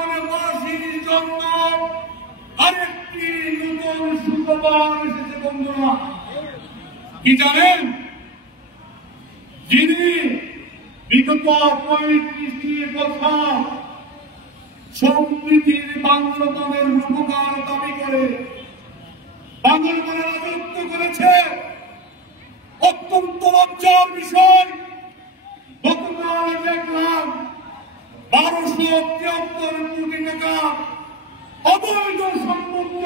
বাংলাদেশের জন্য আরেকটি নতুন সুখবর এসেছে বন্ধুরা। কি জানেন? যিনি বিগত 35টি বছর সম্প্রীতির বাংলাদেশের রূপকার দাবি করে বাংলাদেশের রাজত্ব করেছে, অত্যন্ত লজ্জার বিষয়। গতকাল দেখলাম 1273 কোটি টাকা অবৈধ সম্পত্তি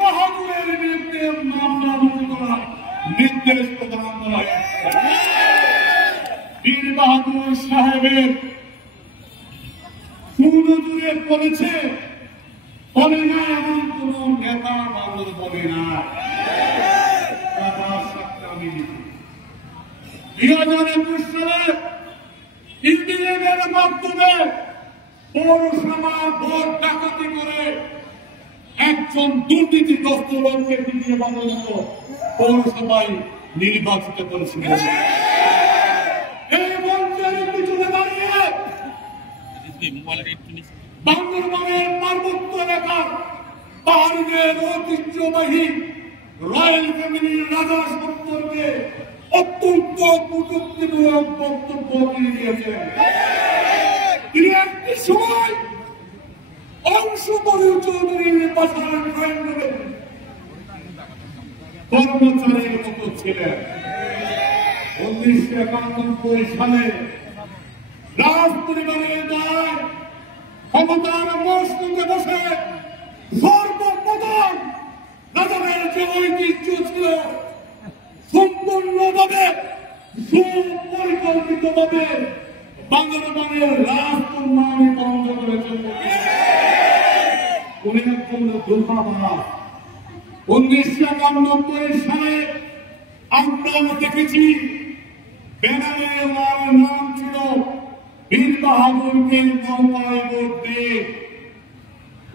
বাহাদুরের বিরুদ্ধে মামলা রুজু করার নির্দেশ প্রদান করা হয়েছে। বীর বাহাদুর সাহেবের সুনজরে পড়েছে, বলে না এমন কোন নেতা বাংলার বলে না। 2021 সালে ইন্ডিয়ানের মাধ্যমে পৌরসভা ভোট ডাকাতি করে একজন দুর্নীতিগ্রস্ত লোককে ফিরিয়ে বাংলাদেশ পৌরসভায় নির্বাচিত করেছিল। এই মঞ্চের পিছনে দাঁড়িয়ে বান্দরবানের পার্বত্য এলাকার পাহাড়ের ঐতিহ্যবাহী রয়্যাল ফ্যামিলির রাজা সম্পর্কে অত্যন্ত কটূক্তিমূলক বক্তব্য দিয়ে দিয়েছেন। তিনি একটি সময় অংশ চৌধুরীর বাসার কর্মচারীর মতো ছিলেন। 1991 সালে রাজ পরিবারের দ্বারা ক্ষমতার মস্তকে বসে সর্বপ্রথম রাজাদের যে ঐতিহ্য ছিল সম্পূর্ণভাবে সুপরিকল্পিতভাবে বাংলাদেশের রাজকন্যাকে বন্ধ করেছেন। উনি একজন দুর্ভাবা। 1991 সালে আমরা দেখেছি ব্যানারের নাম ছিল বীর বাহাদুরকে নৌকায় ভোট দিয়ে।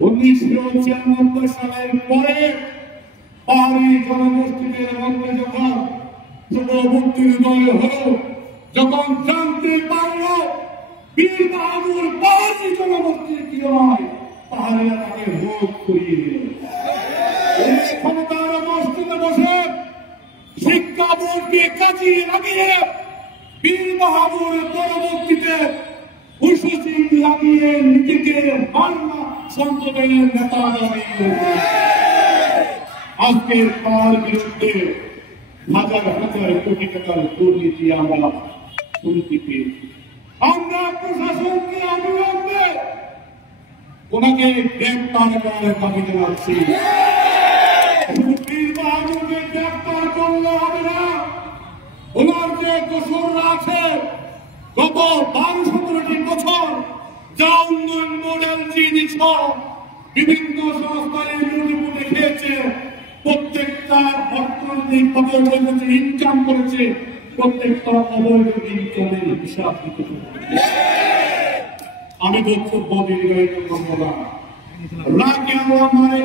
1996 সালের পরে পাহাড়ি জনগোষ্ঠীদের মধ্যে যখন যুববুদ্ধির হল, যখন জানতে পারল বীর বাহাদুর পাহাড়ি জনগোষ্ঠীর কি হয়, পাহাড়িরা তাকে ভোট করিয়ে দিল। ক্ষমতার মসজিদে বসে শিক্ষা বোর্ডকে কাজে লাগিয়ে বীর বাহাদুর পরবর্তীতে হুসুসিং লাগিয়ে নিজেকে বাংলা সংসদের নেতা আজকের তার বিরুদ্ধে হাজার হাজার কোটি টাকার দুর্নীতি আমরা শুনতে পেয়েছি। আমরা প্রশাসনকে অবিলম্বে ওনাকে গ্রেপ্তার করার দাবি জানাচ্ছি। বীর বাহাদুরকে গ্রেপ্তার করলে হবে না, ওনার যে দোষর আছে গত 12-17টি বছর যা উন্নয়ন মডেল জিনিস বিভিন্ন সংস্থায় লুটে খেয়েছে, প্রত্যেকটা অর্থনৈতিকভাবে ইনকাম করেছে, প্রত্যেকটা অবৈধ ইনকামের হিসাব দিতে। আমি বক্তব্য দীর্ঘায়িত করব না। রাগে আমরা মারে